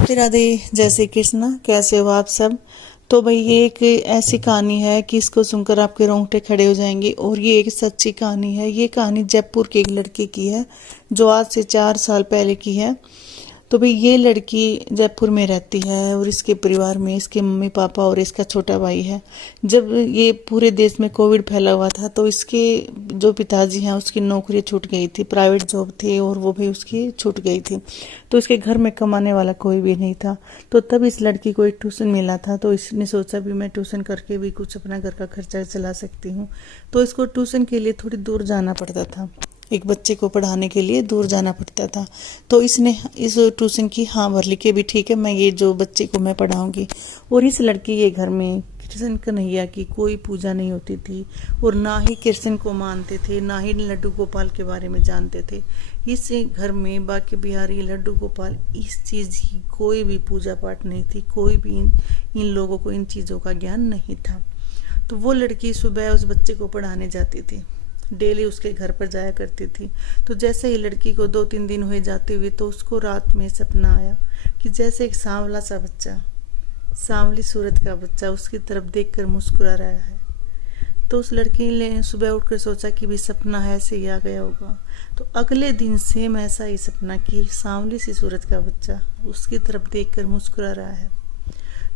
राधे राधे। जय श्री कृष्ण। कैसे हो आप सब? तो भाई ये एक ऐसी कहानी है कि इसको सुनकर आपके रोंगटे खड़े हो जाएंगे। और ये एक सच्ची कहानी है। ये कहानी जयपुर के एक लड़के की है जो आज से 4 साल पहले की है। तो भाई ये लड़की जयपुर में रहती है और इसके परिवार में इसके मम्मी पापा और इसका छोटा भाई है। जब ये पूरे देश में कोविड फैला हुआ था तो इसके जो पिताजी हैं उसकी नौकरी छूट गई थी, प्राइवेट जॉब थी और वो भी उसकी छूट गई थी। तो इसके घर में कमाने वाला कोई भी नहीं था। तो तब इस लड़की को एक ट्यूशन मिला था। तो इसने सोचा भी मैं ट्यूशन करके भी कुछ अपना घर का खर्चा चला सकती हूँ। तो इसको ट्यूशन के लिए थोड़ी दूर जाना पड़ता था। एक बच्चे को पढ़ाने के लिए दूर जाना पड़ता था। तो इसने इस ट्यूशन की हाँ भर ली कि भी ठीक है, मैं ये जो बच्चे को मैं पढ़ाऊंगी। और इस लड़की के घर में कृष्ण कन्हैया की कोई पूजा नहीं होती थी और ना ही कृष्ण को मानते थे, ना ही लड्डू गोपाल के बारे में जानते थे। इस घर में बाकी बिहारी लड्डू गोपाल इस चीज़ की कोई भी पूजा पाठ नहीं थी। कोई भी इन लोगों को इन चीज़ों का ज्ञान नहीं था। तो वो लड़की सुबह उस बच्चे को पढ़ाने जाती थी, डेली उसके घर पर जाया करती थी। तो जैसे ही लड़की को 2-3 दिन हुए जाते हुए तो उसको रात में सपना आया कि जैसे एक सांवला सा बच्चा, सांवली सूरत का बच्चा उसकी तरफ देखकर मुस्कुरा रहा है। तो उस लड़की ने सुबह उठकर सोचा कि भी सपना है, ऐसे ही आ गया होगा। तो अगले दिन सेम ऐसा ही सपना कि सांवली सी सूरत का बच्चा उसकी तरफ देखकर मुस्कुरा रहा है।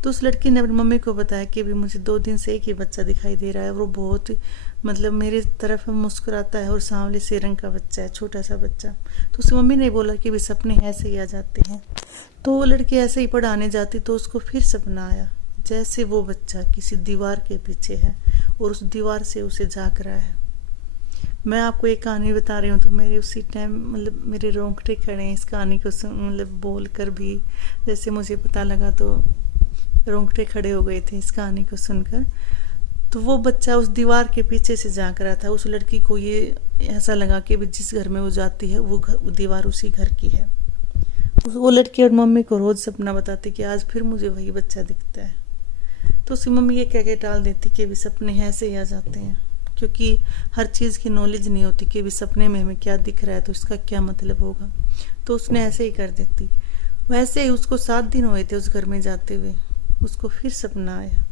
तो उस लड़की ने अपनी मम्मी को बताया कि भी मुझे 2 दिन से एक ही बच्चा दिखाई दे रहा है, वो बहुत मेरे तरफ मुस्कुराता है और सांवले से रंग का बच्चा है, छोटा सा बच्चा। तो उसकी मम्मी ने बोला कि भी सपने ऐसे ही आ जाते हैं। तो वो लड़की ऐसे ही पढ़ाने जाती तो उसको फिर सपना आया जैसे वो बच्चा किसी दीवार के पीछे है और उस दीवार से उसे झांक रहा है। मैं आपको एक कहानी बता रही हूँ तो मेरे उसी टाइम मेरे रोंगटे खड़े हैं इस कहानी को बोल कर भी। जैसे मुझे पता लगा तो रोंगटे खड़े हो गए थे इस कहानी को सुनकर। तो वो बच्चा उस दीवार के पीछे से झांक रहा था। उस लड़की को ये ऐसा लगा कि जिस घर में वो जाती है वो दीवार उसी घर की है। वो लड़की और मम्मी को रोज सपना बताती कि आज फिर मुझे वही बच्चा दिखता है। तो उसकी मम्मी ये कह के टाल देती कि भी सपने ऐसे ही आ जाते हैं, क्योंकि हर चीज़ की नॉलेज नहीं होती कि भी सपने में हमें क्या दिख रहा है तो इसका क्या मतलब होगा। तो उसने ऐसे ही कर देती। वैसे ही उसको 7 दिन हुए थे उस घर में जाते हुए। उसको फिर सपना आया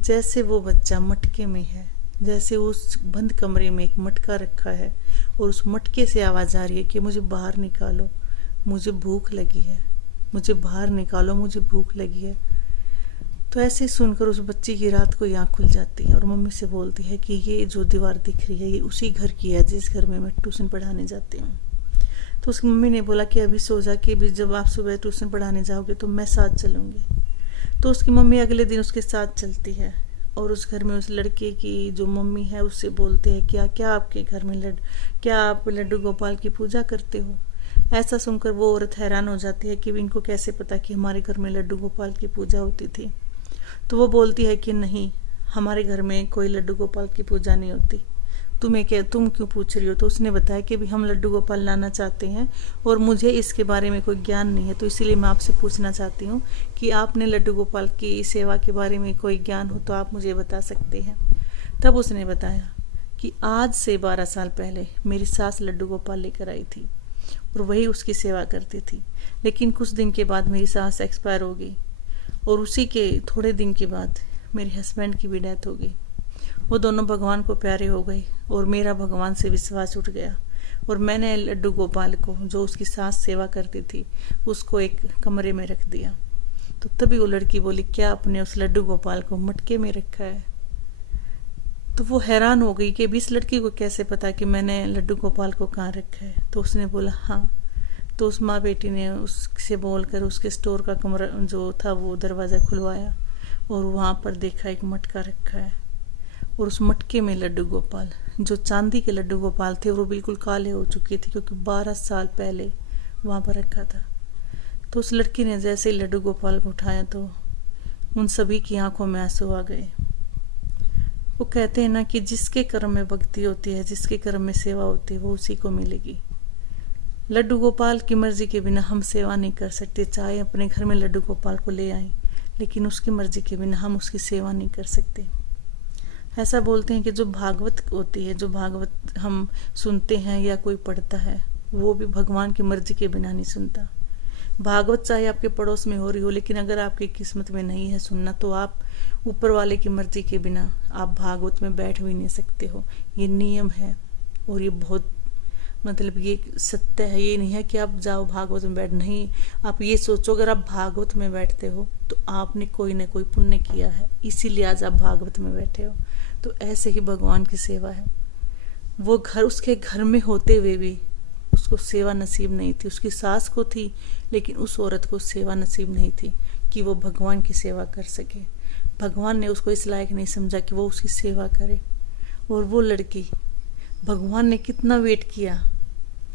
जैसे वो बच्चा मटके में है, जैसे उस बंद कमरे में एक मटका रखा है और उस मटके से आवाज़ आ रही है कि मुझे बाहर निकालो, मुझे भूख लगी है, मुझे बाहर निकालो, मुझे भूख लगी है। तो ऐसे सुनकर उस बच्ची की रात को आँख खुल जाती है और मम्मी से बोलती है कि ये जो दीवार दिख रही है ये उसी घर की है जिस घर में मैं ट्यूशन पढ़ाने जाती हूँ। तो उसकी मम्मी ने बोला कि अभी सो जा, कि अभी जब आप सुबह ट्यूशन पढ़ाने जाओगे तो मैं साथ चलूँगी। तो उसकी मम्मी अगले दिन उसके साथ चलती है और उस घर में उस लड़के की जो मम्मी है उससे बोलते हैं क्या क्या आपके घर में क्या आप लड्डू गोपाल की पूजा करते हो। ऐसा सुनकर वो औरत हैरान हो जाती है कि इनको कैसे पता कि हमारे घर में लड्डू गोपाल की पूजा होती थी। तो वो बोलती है कि नहीं, हमारे घर में कोई लड्डू गोपाल की पूजा नहीं होती, तुम क्यों पूछ रही हो। तो उसने बताया कि भी हम लड्डू गोपाल लाना चाहते हैं और मुझे इसके बारे में कोई ज्ञान नहीं है, तो इसीलिए मैं आपसे पूछना चाहती हूँ कि आपने लड्डू गोपाल की सेवा के बारे में कोई ज्ञान हो तो आप मुझे बता सकते हैं। तब उसने बताया कि आज से 12 साल पहले मेरी सास लड्डू गोपाल लेकर आई थी और वही उसकी सेवा करती थी। लेकिन कुछ दिन के बाद मेरी सास एक्सपायर हो गई और उसी के थोड़े दिन के बाद मेरे हस्बैंड की भी डेथ हो गई। वो दोनों भगवान को प्यारे हो गए और मेरा भगवान से विश्वास उठ गया और मैंने लड्डू गोपाल को, जो उसकी सास सेवा करती थी, उसको एक कमरे में रख दिया। तो तभी वो लड़की बोली क्या आपने उस लड्डू गोपाल को मटके में रखा है। तो वो हैरान हो गई कि इस लड़की को कैसे पता कि मैंने लड्डू गोपाल को कहाँ रखा है। तो उसने बोला हाँ। तो उस माँ बेटी ने उससे बोलकर उसके स्टोर का कमरा जो था वो दरवाज़ा खुलवाया और वहाँ पर देखा एक मटका रखा है और उस मटके में लड्डू गोपाल, जो चांदी के लड्डू गोपाल थे, वो बिल्कुल काले हो चुके थे क्योंकि 12 साल पहले वहाँ पर रखा था। तो उस लड़की ने जैसे ही लड्डू गोपाल को उठाया तो उन सभी की आंखों में आंसू आ गए। वो कहते हैं ना कि जिसके कर्म में भक्ति होती है, जिसके कर्म में सेवा होती है, वो उसी को मिलेगी। लड्डू गोपाल की मर्जी के बिना हम सेवा नहीं कर सकते। चाहे अपने घर में लड्डू गोपाल को ले आए, लेकिन उसकी मर्जी के बिना हम उसकी सेवा नहीं कर सकते। ऐसा बोलते हैं कि जो भागवत होती है, जो भागवत हम सुनते हैं या कोई पढ़ता है, वो भी भगवान की मर्जी के बिना नहीं सुनता। भागवत चाहे आपके पड़ोस में हो रही हो, लेकिन अगर आपकी किस्मत में नहीं है सुनना, तो आप ऊपर वाले की मर्जी के बिना आप भागवत में बैठ भी नहीं सकते हो। ये नियम है और ये बहुत मतलब ये सत्य है। ये नहीं है कि आप जाओ भागवत में बैठ, नहीं, आप ये सोचो अगर आप भागवत में बैठते हो तो आपने कोई ना कोई पुण्य किया है, इसीलिए आज आप भागवत में बैठे हो। तो ऐसे ही भगवान की सेवा है। वो घर, उसके घर में होते हुए भी उसको सेवा नसीब नहीं थी। उसकी सास को थी, लेकिन उस औरत को सेवा नसीब नहीं थी कि वो भगवान की सेवा कर सके। भगवान ने उसको इस लायक नहीं समझा कि वो उसकी सेवा करे। और वो लड़की, भगवान ने कितना वेट किया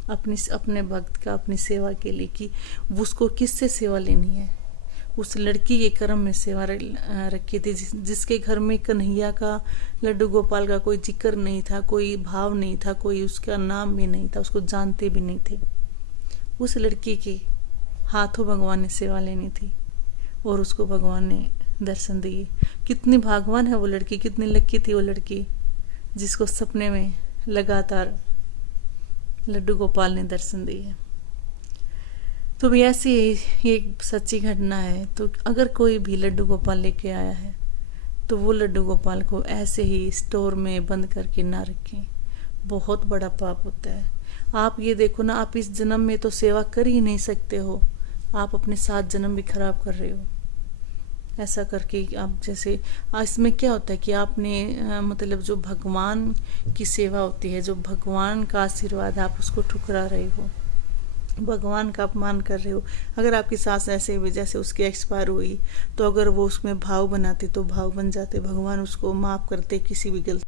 अपने भक्त का, अपनी सेवा के लिए, कि उसको किससे सेवा लेनी है। उस लड़की के कर्म में सेवा रखी थी, जिसके घर में कन्हैया का, लड्डू गोपाल का कोई जिक्र नहीं था, कोई भाव नहीं था, कोई उसका नाम भी नहीं था, उसको जानते भी नहीं थे। उस लड़की के हाथों भगवान ने सेवा लेनी थी और उसको भगवान ने दर्शन दिए। कितनी भागवान है वो लड़की, कितनी लकी थी वो लड़की, जिसको सपने में लगातार लड्डू गोपाल ने दर्शन दिए। तो भी ऐसी एक सच्ची घटना है। तो अगर कोई भी लड्डू गोपाल लेके आया है तो वो लड्डू गोपाल को ऐसे ही स्टोर में बंद करके ना रखें, बहुत बड़ा पाप होता है। आप ये देखो ना, आप इस जन्म में तो सेवा कर ही नहीं सकते हो, आप अपने 7 जन्म भी खराब कर रहे हो। ऐसा करके आप जैसे इसमें क्या होता है कि आपने मतलब जो भगवान की सेवा होती है, जो भगवान का आशीर्वाद, आप उसको ठुकरा रहे हो, भगवान का अपमान कर रहे हो। अगर आपकी सास ऐसे भी जैसे उसकी एक्सपायर हुई, तो अगर वो उसमें भाव बनाती तो भाव बन जाते, भगवान उसको माफ करते किसी भी गलती